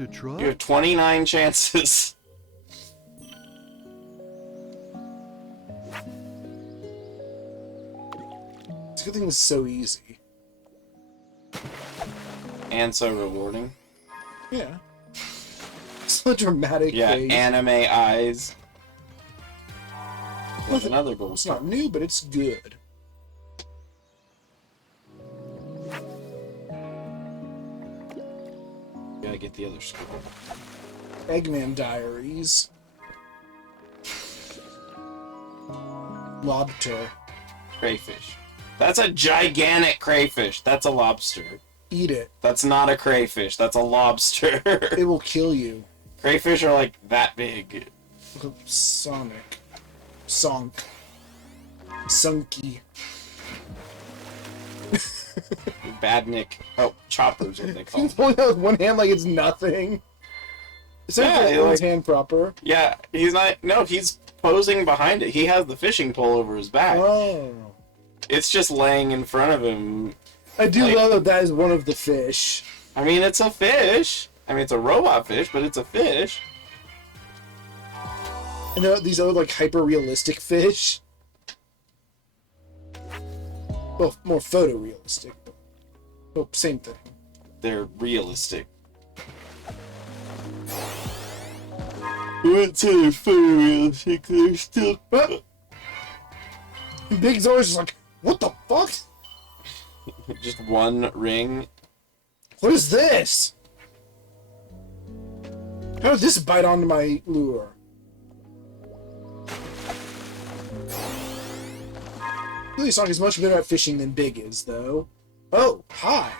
to try? You have 29 chances. It's a good thing it's so easy. And so rewarding. Yeah. So dramatic Yeah, face. anime eyes. With another gold It's star. not new, but it's good. Gotta get the other score. Eggman Diaries. Lobster. Crayfish. That's a gigantic crayfish. That's a lobster. Eat it. That's not a crayfish. That's a lobster. It will kill you. Crayfish are like that big. Look up Sonic. Sonk. Sunky. Badnik. Oh, choppers, what they call He's them. holding out with one hand like it's nothing. It's Yeah, like he his like- hand proper. Yeah, he's not. No, he's posing behind it. He has the fishing pole over his back. Oh. It's just laying in front of him. I do Like- love that that is one of the fish. I mean, it's a fish. I mean, it's a robot fish, but it's a fish. And there are these other like hyper realistic fish. Well, more photorealistic. Well, same thing. They're realistic. What's a photorealistic? They're still. But Big Zor's just like, what the fuck? Just one ring. What is this? How did this bite onto my lure? Really, Sonic is much better at fishing than Big is, though. Oh, hi.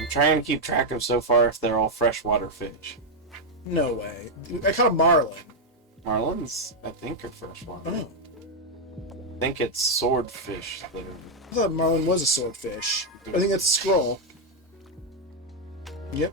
I'm trying to keep track of so far if they're all freshwater fish. No way. I caught a marlin. Marlins, I think, are freshwater. Oh. I think it's swordfish that are. I thought marlin was a swordfish. I think that's a scroll. Yep.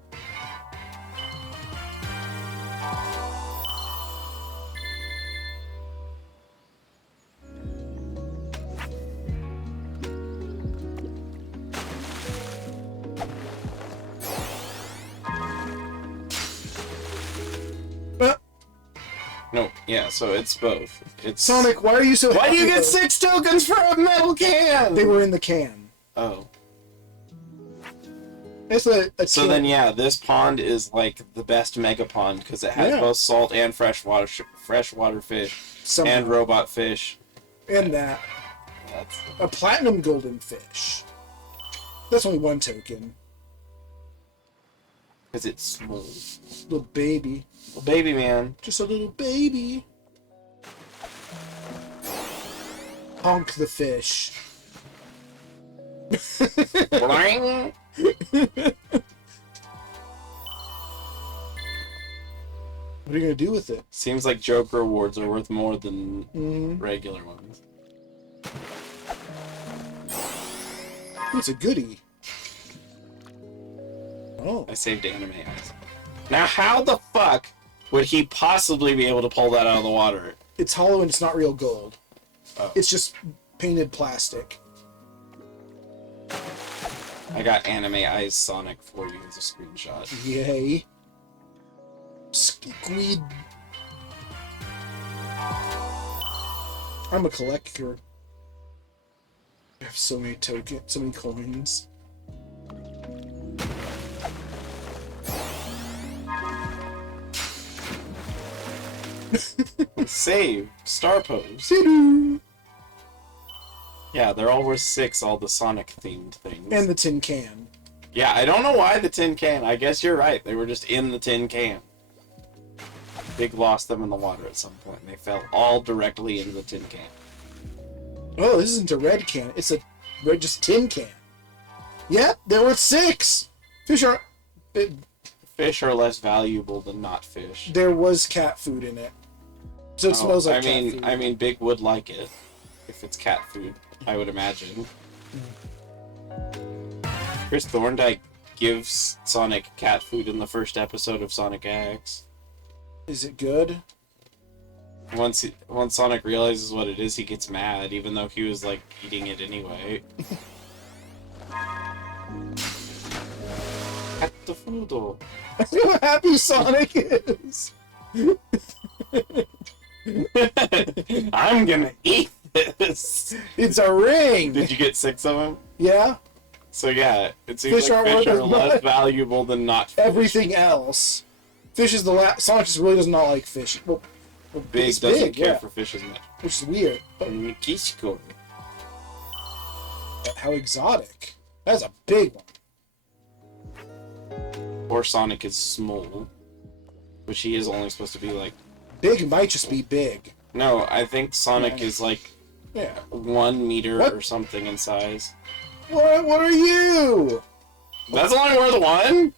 No, yeah, so it's both. It's Sonic, why are you so Why do you happy get though? 6 tokens for a metal can? They were in the can. Oh. It's a So can. then, yeah, this pond is like the best mega pond because it has Yeah. both salt and freshwater fish Somehow. and robot fish. And that. That's A platinum golden fish. That's only one token. because it's small. Little baby. Well, baby man. Just a little baby. Honk the fish. Boing. What are you gonna do with it? Seems like Joker awards are worth more than Mm-hmm. regular ones. It's a goodie. Oh. I saved anime eyes. Now, how the fuck would he possibly be able to pull that out of the water? It's hollow and it's not real gold. Oh. It's just painted plastic. I got anime eyes Sonic for you as a screenshot. Yay. Squid. I'm a collector. I have so many tokens, so many coins. Save. Star pose. Yeah, they're all worth 6, all the Sonic themed things. And the tin can. Yeah, I don't know why the tin can. I guess you're right. They were just in the tin can. Big lost them in the water at some point, and they fell all directly into the tin can. Oh, this isn't a red can. It's a red, just tin can. Yep, there were 6. Fish are. Fish are less valuable than not fish. There was cat food in it, so it smells like cat food. I mean, Big would like it if it's cat food. I would imagine. Chris Thorndike gives Sonic cat food in the first episode of Sonic X. Is it good? Once Sonic realizes what it is, he gets mad, even though he was like eating it anyway. the food. See how happy Sonic is. I'm gonna eat this. It's a ring. Did you get 6 of them? Yeah. So yeah, it seems Fish like aren't fish worth are as less much. valuable than not fish. Everything else. Fish is the last. Sonic just really does not like fish. Well, Big it's doesn't big, care yeah. for fish as much. Which is weird. But Mikishiko. how exotic. That's a big one. Or Sonic is small, which he is only supposed to be like. Big might just be big. No, I think Sonic Yeah. is like Yeah. 1 meter What? or something in size. What are you? That's only worth 1?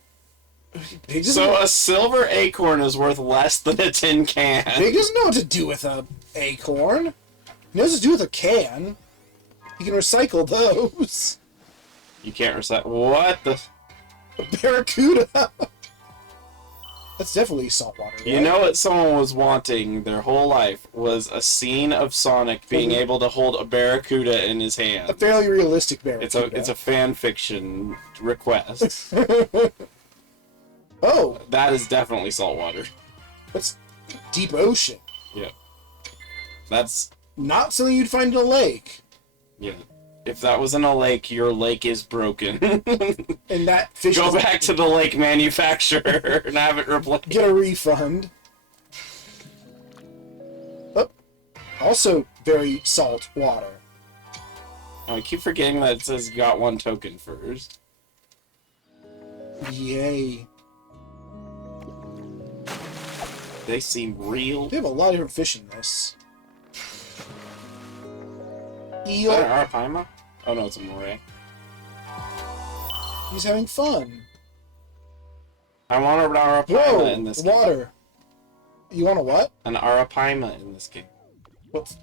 Big So a silver acorn is worth less than a tin can. Big doesn't know what to do with a acorn. He knows what to do with a can. He can recycle those. You can't recite. What the? A barracuda. That's definitely saltwater. Right? You know what someone was wanting their whole life was a scene of Sonic being able to hold a barracuda in his hand. a fairly realistic barracuda. It's a fan fiction request. Oh, That is definitely saltwater. that's deep ocean. Yeah. That's Not something you'd find in a lake. yeah. If that was in a lake, your lake is broken. And that fish Go doesn't back to the lake manufacturer and have it replaced. get a refund. Oh, also very salt water. Oh, I keep forgetting that it says you got 1 token first. Yay. They seem real. They have a lot of different fish in this. Is that Eel. an Arapaima? Oh no, it's a moray. He's having fun. I want an Arapaima Whoa, in this game. water. You want a what? An Arapaima in this game. What?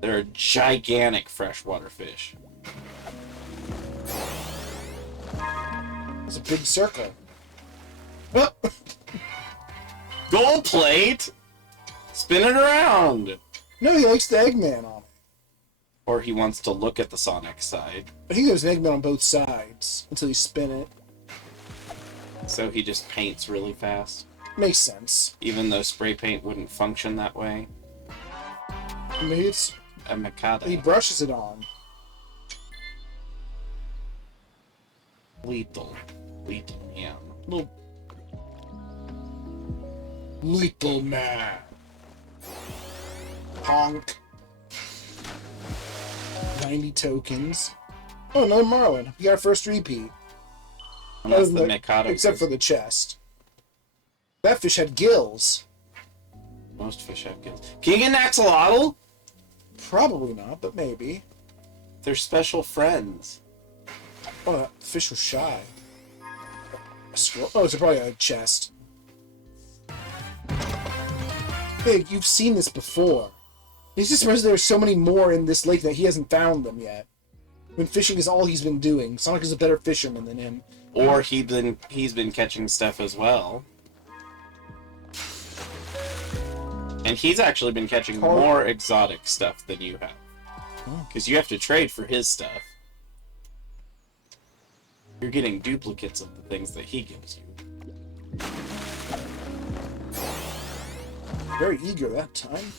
They're a gigantic freshwater fish. It's a big circle. Oh, Gold plate! Spin it around! no, he likes the Eggman on it. Or he wants to look at the Sonic side. I think there's an Eggman on both sides until you spin it. So he just paints really fast. Makes sense. Even though spray paint wouldn't function that way. Maybe it's A Mikado. he brushes it on. Lethal. Lethal, yeah. Little man. Honk. 90 tokens. Oh, another Marlin. We got our first repeat. And that's Other the than Mikado. except for the chest. That fish had gills. Most fish have gills. Can you get an axolotl? Probably not, but maybe. They're special friends. Oh, that fish was shy. A scroll. Oh, it's probably a chest. Hey, you've seen this before. He's just surprised there's so many more in this lake that he hasn't found them yet. When fishing is all he's been doing. Sonic is a better fisherman than him. Or he's been catching stuff as well. And he's actually been catching more exotic stuff than you have. Because you have to trade for his stuff. You're getting duplicates of the things that he gives you. Very eager that time.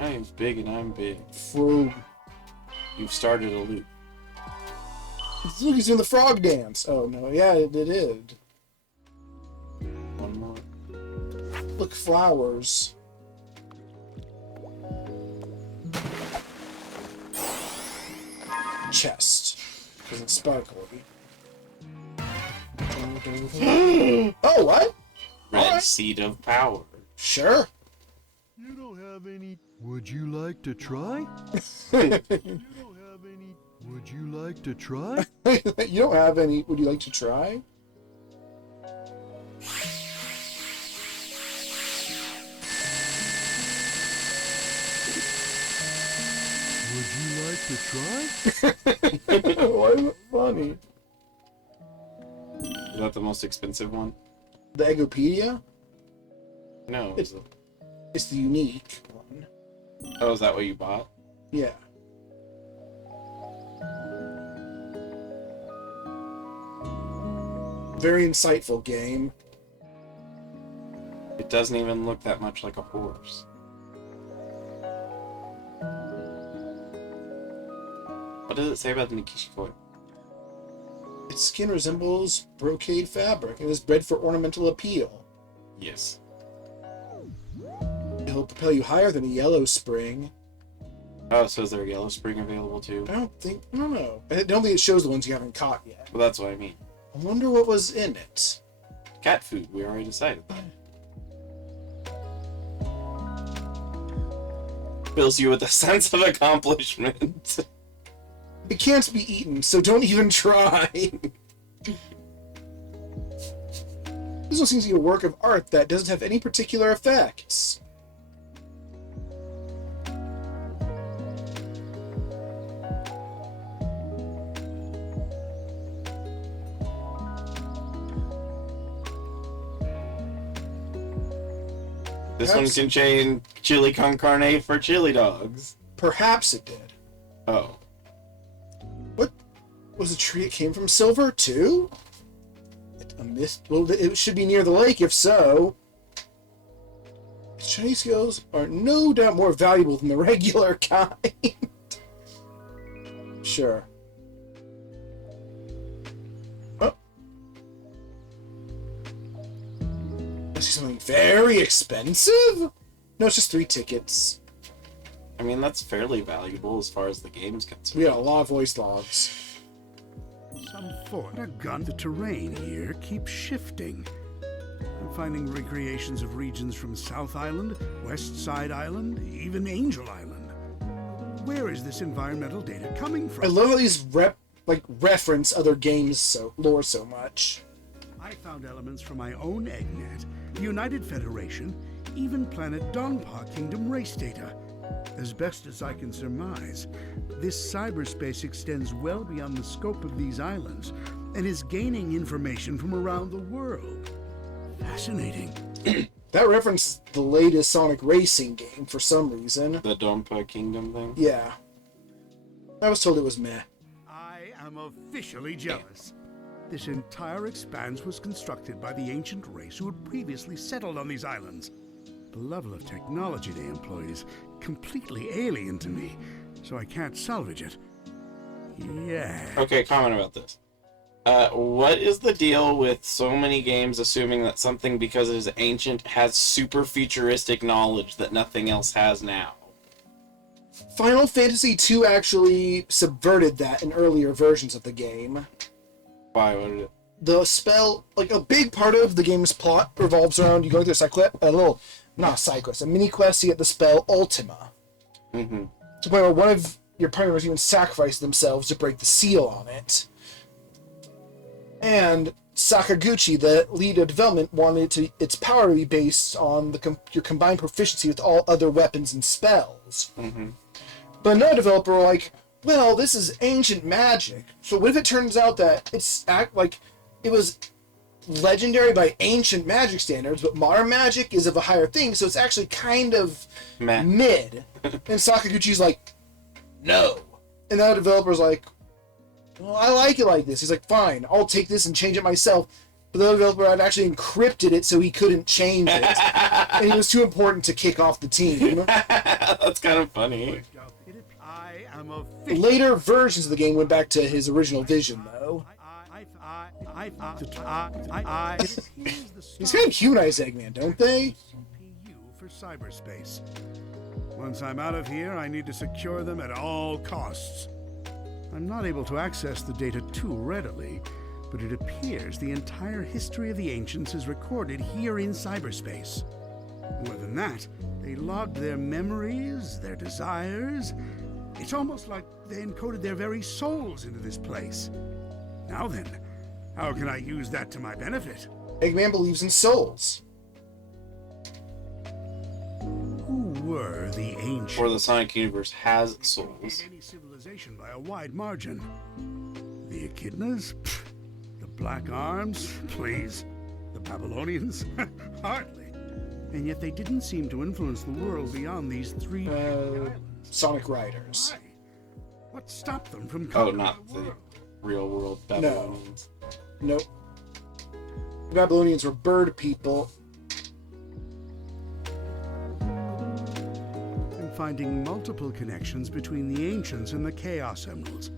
I am big and I'm big. Frog. You've started a loop. Look, he's doing the frog dance. Oh, no. Yeah, it did. One more. Look, flowers. Chest. Because it's sparkly. Oh, what? Red Alright. seed of power. Sure. You don't have any. Would you like to try? You You don't have any. Would you like to try? don't have any. Would you like to try? Would you like to try? Why is it funny? Is that the most expensive one? The Eggopedia? No. It's the unique one. Oh, is that what you bought? Yeah. Very insightful game. It doesn't even look that much like a horse. What does it say about the Nikishikoi? Its skin resembles brocade fabric and is bred for ornamental appeal. Yes. It'll propel you higher than a yellow spring. Oh, so is there a yellow spring available too? I don't know. I don't think it shows the ones you haven't caught yet. Well, that's what I mean. I wonder what was in it. Cat food, we already decided that. Fills you with a sense of accomplishment. It can't be eaten, so don't even try. This one seems to be a work of art that doesn't have any particular effects. This one can change chili con carne for chili dogs. Perhaps it did. Oh. What was a tree it came from? Silver too? A mist. Well, it should be near the lake if so. Its shiny skills are no doubt more valuable than the regular kind. Sure. Oh. I see something very expensive? No, it's just 3 tickets. I mean, that's fairly valuable as far as the game's concerned. We got a lot of voice logs. Some fort, a gun. The terrain here keeps shifting. I'm finding recreations of regions from South Island, West Side Island, even Angel Island. Where is this environmental data coming from? I love how these reference other games lore so much. I found elements from my own EggNet, the United Federation, even planet Donpa Kingdom race data. As best as I can surmise, this cyberspace extends well beyond the scope of these islands and is gaining information from around the world. Fascinating. That references the latest Sonic racing game for some reason. The Dompa Kingdom thing? Yeah. I was told it was meh. I am officially jealous. This entire expanse was constructed by the ancient race who had previously settled on these islands. The level of technology they employed is completely alien to me, so I can't salvage it. Yeah. Okay, comment about this. What is the deal with so many games assuming that something, because it is ancient, has super futuristic knowledge that nothing else has now? Final Fantasy II actually subverted that in earlier versions of the game. Why? What did it? The spell, a big part of the game's plot revolves around you going through a mini quest to get the spell Ultima. Mm-hmm. To the point where one of your partners even sacrificed themselves to break the seal on it. And Sakaguchi, the lead of development, wanted its power to be based on your combined proficiency with all other weapons and spells. Mm-hmm. But another developer were like, well, this is ancient magic. So what if it turns out that it was legendary by ancient magic standards, but modern magic is of a higher thing, so it's actually kind of mid. And Sakaguchi's like, no. And the other developer's like, well, I like it like this. He's like, fine, I'll take this and change it myself. But the other developer had actually encrypted it so he couldn't change it. And he was too important to kick off the team. That's kind of funny. I am officially... Later versions of the game went back to his original vision, though. These kind of humanize Eggman, don't they? CPU for cyberspace. Once I'm out of here, I need to secure them at all costs. I'm not able to access the data too readily, but it appears the entire history of the ancients is recorded here in cyberspace. More than that, they logged their memories, their desires. It's almost like they encoded their very souls into this place. Now then, how can I use that to my benefit? Eggman believes in souls. Who were the ancients? Or the Sonic universe has souls. Any civilization by a wide margin. The Echidnas? Pfft. The Black Arms? Please. The Babylonians? Hardly. And yet they didn't seem to influence the world beyond these 3 islands. Sonic Riders. Why? What stopped them from Oh, conquering not the the world? real world Babylonians. Nope. The Babylonians were bird people. I'm finding multiple connections between the Ancients and the Chaos Emeralds.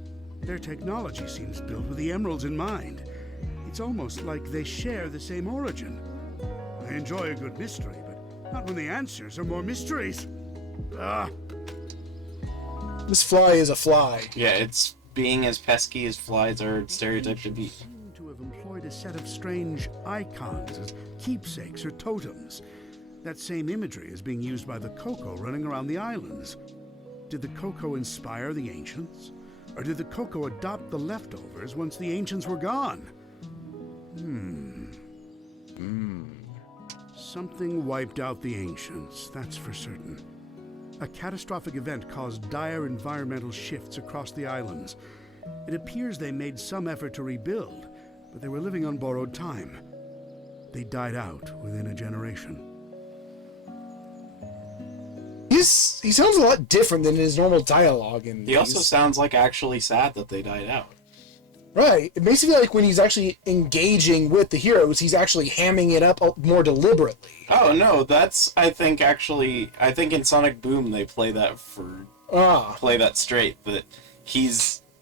Their technology seems built with the Emeralds in mind. It's almost like they share the same origin. I enjoy a good mystery, but not when the answers are more mysteries. Ah, This fly is a fly. Yeah, it's being as pesky as flies are stereotyped to be. seem to have employed a set of strange icons as keepsakes or totems. That same imagery is being used by the Coco running around the islands. Did the Coco inspire the Ancients? Or did the Coco adopt the leftovers once the Ancients were gone? Something wiped out the Ancients, that's for certain. A catastrophic event caused dire environmental shifts across the islands. It appears they made some effort to rebuild, but they were living on borrowed time. They died out within a generation. He sounds a lot different than his normal dialogue. He also sounds like actually sad that they died out. Right. It makes me feel like when he's actually engaging with the heroes, he's actually hamming it up more deliberately. Oh no, I think in Sonic Boom they play that straight, that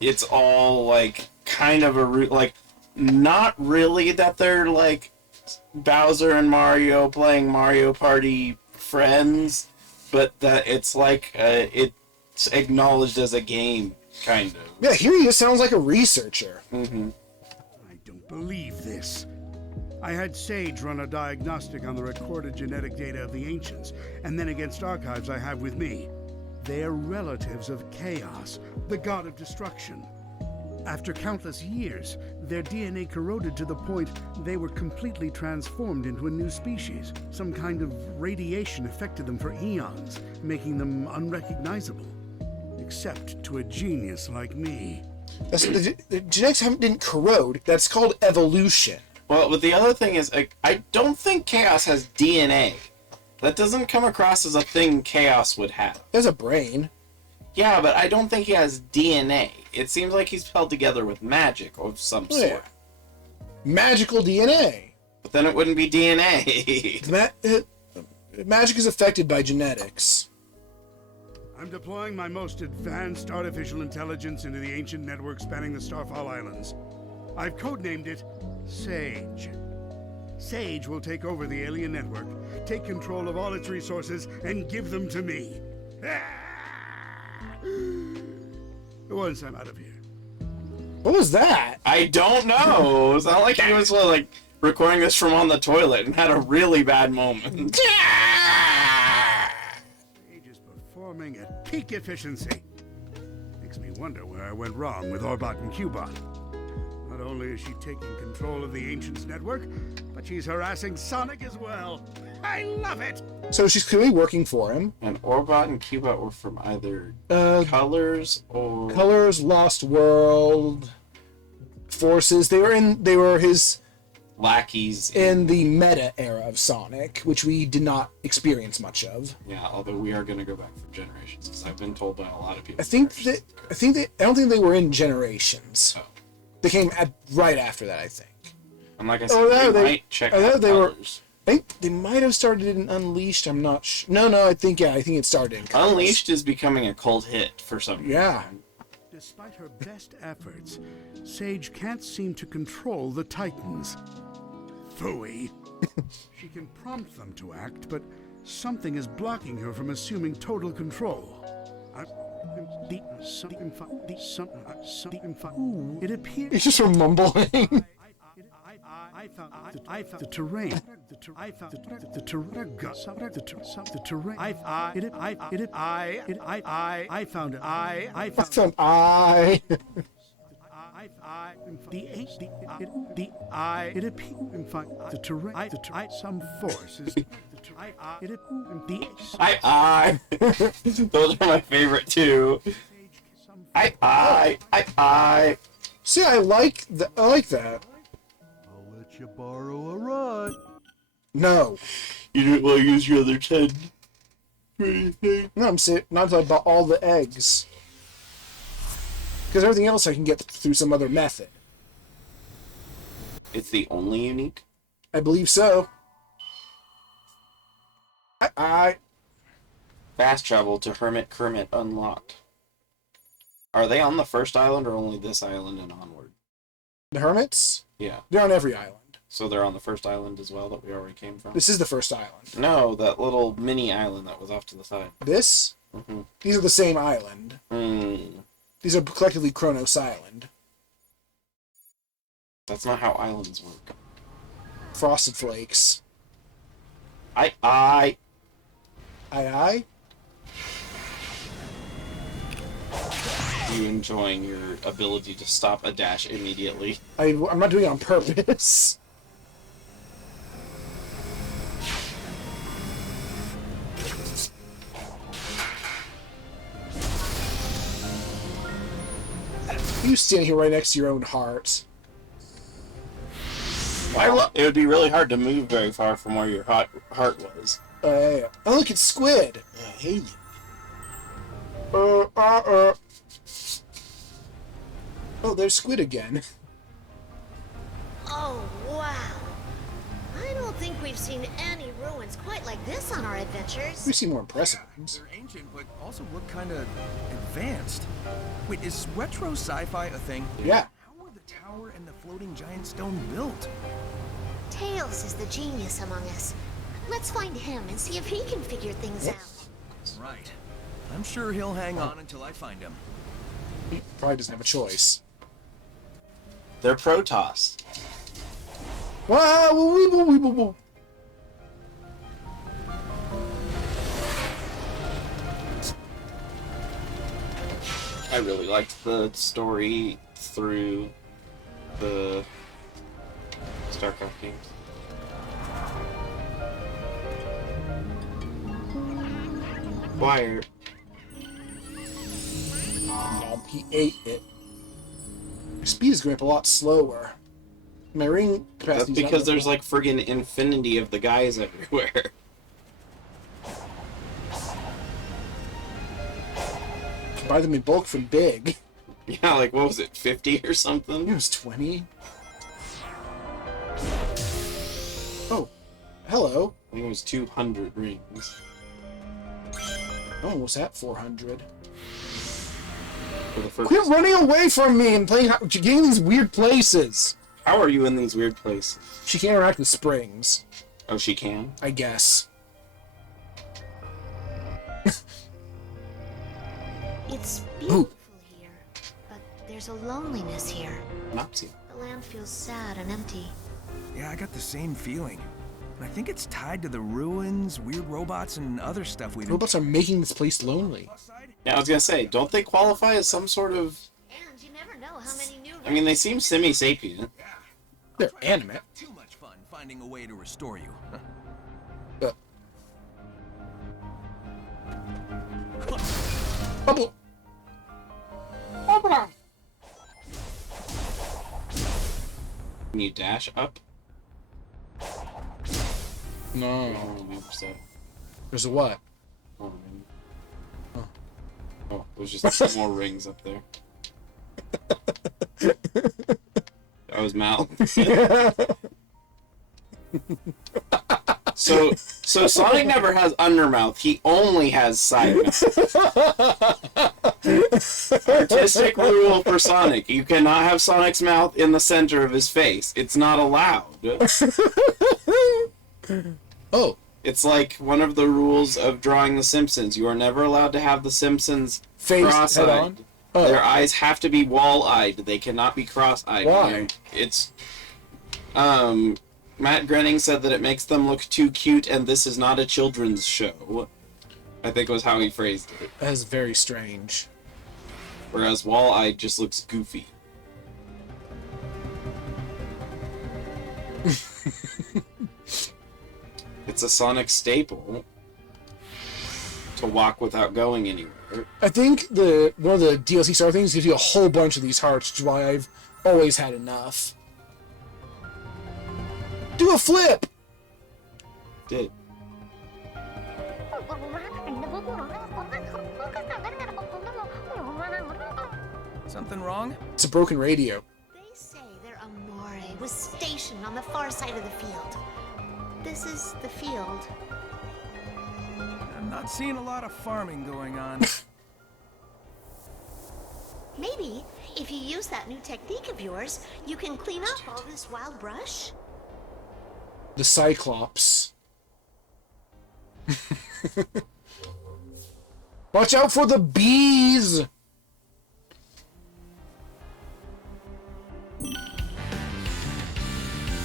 it's all like kind of like not really that they're like Bowser and Mario playing Mario Party friends, but that it's like it's acknowledged as a game, kind of. Yeah, here he just sounds like a researcher. Mm-hmm. I don't believe this. I had Sage run a diagnostic on the recorded genetic data of the Ancients, and then against archives I have with me. They are relatives of Chaos, the god of destruction. After countless years, their DNA corroded to the point they were completely transformed into a new species. Some kind of radiation affected them for eons, making them unrecognizable. Except to a genius like me. The genetics didn't corrode. That's called evolution. Well, but the other thing is, I don't think Chaos has DNA. That doesn't come across as a thing Chaos would have. There's a brain. Yeah, but I don't think he has DNA. It seems like he's held together with magic of some sort. Magical DNA. But then it wouldn't be DNA. Magic is affected by genetics. I'm deploying my most advanced artificial intelligence into the ancient network spanning the Starfall Islands. I've codenamed it Sage. Sage will take over the alien network, take control of all its resources, and give them to me. Once I'm out of here. What was that? I don't know. It's not like he was like recording this from on the toilet and had a really bad moment. Sage is performing at peak efficiency. Makes me wonder where I went wrong with Orbot and Cubot. Not only is she taking control of the Ancients network, but she's harassing Sonic as well. I love it! So she's clearly working for him. And Orbot and Cubot were from either Colors or Colors, Lost World, Forces. They were his lackeys in the meta era of Sonic, which we did not experience much of. Yeah, although we are going to go back for Generations, because I've been told by a lot of people. I don't think they were in Generations. Oh. They came right after that, I think. And like I said, might check out Colors. I think they might have started in Unleashed. I'm not sure. No, I think it started in Colors. Unleashed is becoming a cult hit for some reason. Yeah. Despite her best efforts, Sage can't seem to control the Titans. Phooey. She can prompt them to act, but something is blocking her from assuming total control. It appears. It's just her mumbling. I found the terrain. I found the terrain. The terrain. I found it. I found it appears in fact the terrain. Some forces. Those are my favorite too. I. See, I like that. I'll let you borrow a ride. No. You didn't want to use your other 10 for anything? No, I'm saying not until I bought all the eggs. Because everything else I can get through some other method. It's the only unique? I believe so. I Fast travel to Hermit Kermit unlocked. Are they on the first island or only this island and onward? The hermits? Yeah. They're on every island. So they're on the first island as well that we already came from? This is the first island. No, that little mini island that was off to the side. This? Mm-hmm. These are the same island. These are collectively Kronos Island. That's not how islands work. Frosted Flakes. Aye. Aye aye? You enjoying your ability to stop a dash immediately. I'm not doing it on purpose. You stand here right next to your own heart. It would be really hard to move very far from where your heart was. Oh, look, it's Squid. Hey. Oh, there's Squid again. Oh, wow. I don't think we've seen any ruins quite like this on our adventures. We've seen more impressive things. They're ancient, but also look kind of advanced. Wait, is retro sci-fi a thing? Yeah. How were the tower and the floating giant stone built? Tails is the genius among us. Let's find him and see if he can figure things out. Right. I'm sure he'll hang on until I find him. He probably doesn't have a choice. They're Protoss. Wow! Woo, woo, woo, woo, woo. I really liked the story through the StarCraft games. Wire. Nom, he ate it. Your speed is going up a lot slower. My ring That's capacity. because there's like friggin' infinity of the guys everywhere. Buy them in bulk from Big. Yeah, like what was it, 50 or It something? was 20. Oh, hello. I think it was 200 rings. Oh, was that 400? For the first... Quit running away from me and playing. Getting in these weird places. How are you in these weird places? She can interact with springs, Oh, she can? I guess. It's beautiful here, but there's a loneliness here. Nopsy. The land feels sad and empty. Yeah, I got the same feeling. And I think it's tied to the ruins, weird robots, and other stuff we've been... Robots are making this place lonely. Yeah, I was gonna say, don't they qualify as some sort of... And you never know how many new... I mean, they seem semi-sapient. They're animate. Too much fun finding a way to restore you. Bubble. Can you dash up? No. Oh, maybe so. There's a what? Oh, maybe. Oh, there's just some more rings up there. That was Mal. So Sonic never has undermouth. He only has side mouth. Artistic rule for Sonic: you cannot have Sonic's mouth in the center of his face. It's not allowed. Oh. It's like one of the rules of drawing The Simpsons. You are never allowed to have The Simpsons Face cross-eyed. head on? Oh. Their eyes have to be wall-eyed. They cannot be cross-eyed. Why? It's Matt Groening said that it makes them look too cute, and this is not a children's show. I think was how he phrased it. That is very strange. Whereas wall-eyed just looks goofy. It's a Sonic staple to walk without going anywhere. I think one of the DLC star things gives you a whole bunch of these hearts, which is why I've always had enough. Do a flip! Did. Something wrong? It's a broken radio. They say there are more was stationed on the far side of the field. This is the field. I'm not seeing a lot of farming going on. Maybe, if you use that new technique of yours, you can clean up all this wild brush? The Cyclops. Watch out for the bees!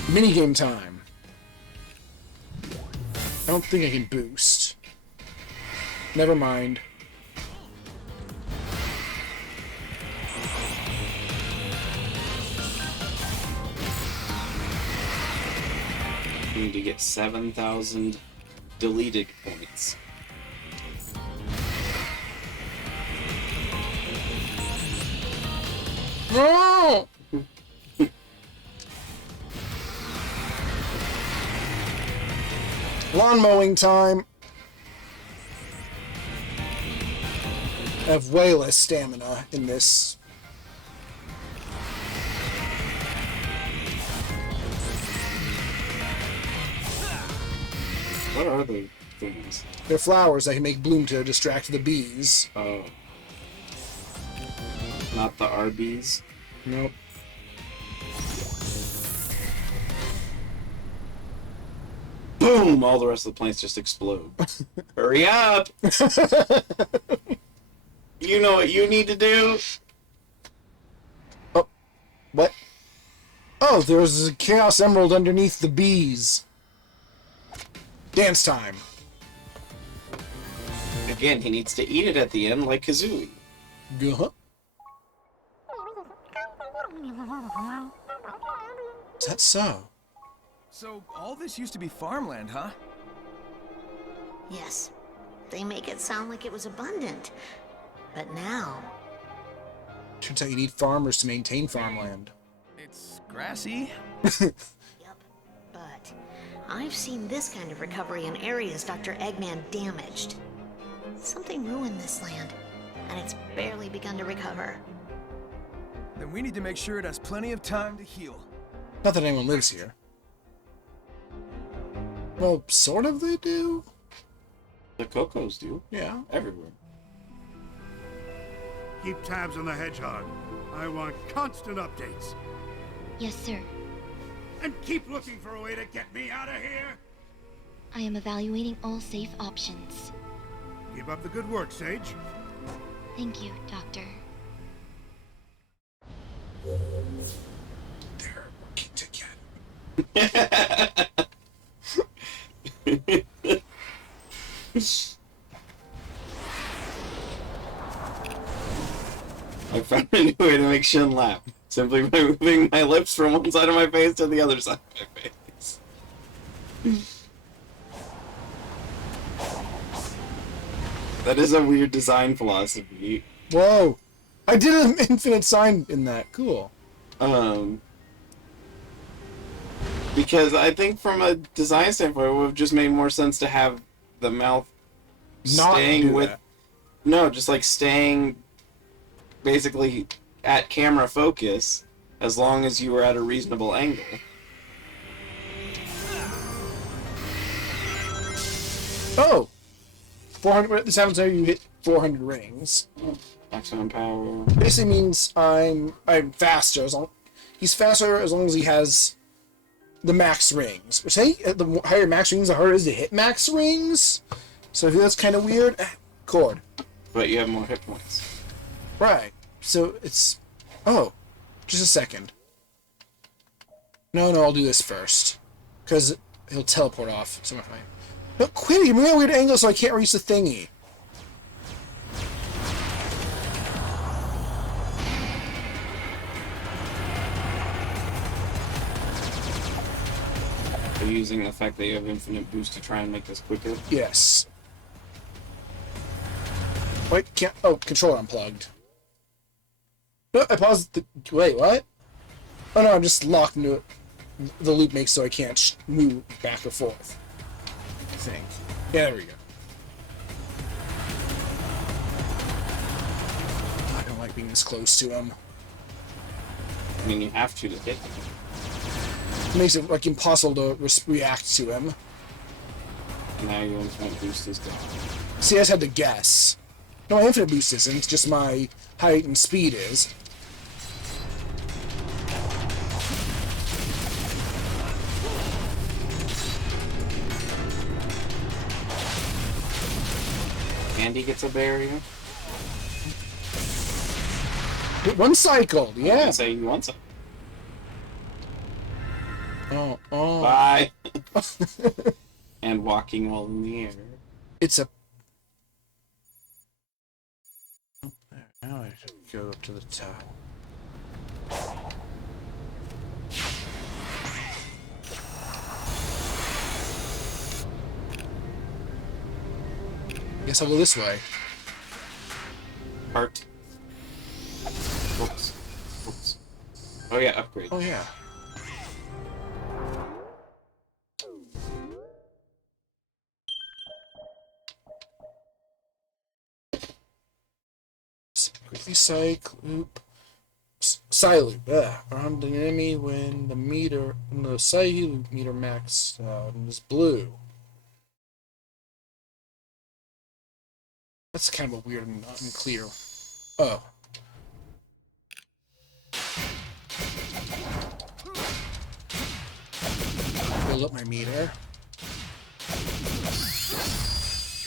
Minigame time. I don't think I can boost. Never mind. You need to get 7,000 deleted points. No! Lawn mowing time. I have way less stamina in this. What are the things? They're flowers I can make bloom to distract the bees. Oh. Not the RBs? Nope. Boom! All the rest of the plants just explode. Hurry up! You know what you need to do? Oh. What? Oh, there's a Chaos Emerald underneath the bees. Dance time. Again, he needs to eat it at the end like Kazooie. Uh-huh. Is that so? So, all this used to be farmland, huh? Yes. They make it sound like it was abundant. But now... Turns out you need farmers to maintain farmland. It's grassy. Yep. But I've seen this kind of recovery in areas Dr. Eggman damaged. Something ruined this land, and it's barely begun to recover. Then we need to make sure it has plenty of time to heal. Not that anyone lives here. Well, sort of they do. The Cocos do. Yeah. Everywhere. Keep tabs on the hedgehog. I want constant updates. Yes, sir. And keep looking for a way to get me out of here. I am evaluating all safe options. Keep up the good work, Sage. Thank you, Doctor. They're working together. I found a new way to make Shin laugh. Simply by moving my lips from one side of my face to the other side of my face. That is a weird design philosophy. Whoa! I did an infinite sign in that. Cool. Because I think from a design standpoint, it would have just made more sense to have the mouth Not staying do with... that. No, just like staying basically at camera focus as long as you were at a reasonable angle. Oh! 400. This happens after you hit 400 rings. Maximum power. Basically means I'm faster as long. He's faster as long as he has the max rings. Which, hey, the higher max rings, the harder it is to hit max rings. So I feel that's kind of weird. Chord. But you have more hit points. Right. So it's... Oh. Just a second. No, I'll do this first. Because he'll teleport off. So if I... No, quit it! You're moving at a weird angle so I can't reach the thingy. Are you using the fact that you have infinite boost to try and make this quicker? Yes. Wait, can't... Oh, controller unplugged. No, I paused the... Wait, what? Oh no, I'm just locked into it. The loop makes so I can't move back or forth. I think. Yeah, there we go. I don't like being this close to him. I mean, you have to hit him. makes it like impossible to react to him. Now your infinite boost is down. See, I just had to guess. No, my infinite boost isn't. Just my height and speed is. Andy gets a barrier. One cycled, I yeah. can say you want some. Oh. Bye. And walking while in the air. It's a... Now I should go up to the top. Guess I'll go this way. Heart. Whoops. Whoops. Oh yeah, upgrade. Oh yeah. Quickly loop. Loop. Around the enemy when the loop meter max is blue. That's kind of a weird and unclear. Oh. Build up my meter.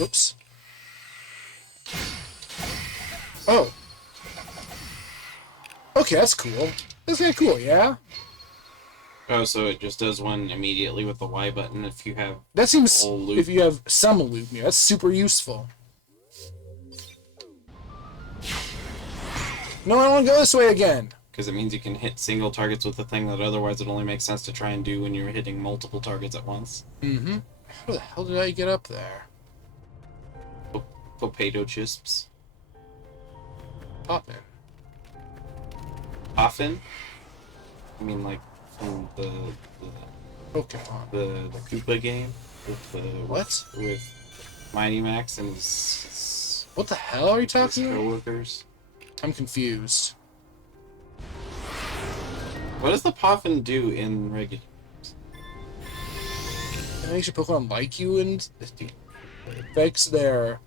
Oops. Oh. Okay, that's cool. That's kind of cool, yeah? Oh, so it just does one immediately with the Y button if you have That seems, full loop. if you have some loop meter, that's super useful. No, I don't want to go this way again. Because it means you can hit single targets with the thing that otherwise it only makes sense to try and do when you're hitting multiple targets at once. Mm-hmm. How the hell did I get up there? Potato chips. Poppin'. Often? I mean, like, from Pokemon. the Koopa game? With What? With Mighty Max and his What the hell are you talking about? coworkers. I'm confused. What does the Poffin do in regular? It makes your Pokemon like you and affects their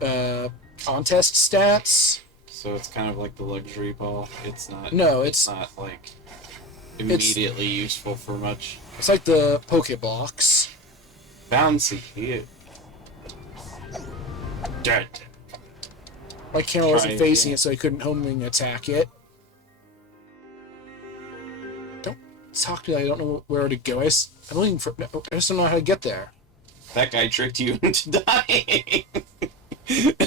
contest stats. So it's kind of like the luxury ball. It's not. No, it's not like immediately useful for much. It's like the Pokeblocks. Bouncy. Dead. My camera wasn't Try facing again. it, so I couldn't homing attack it. Don't talk to me. I don't know where to go. I'm looking for. I just don't know how to get there. That guy tricked you into dying.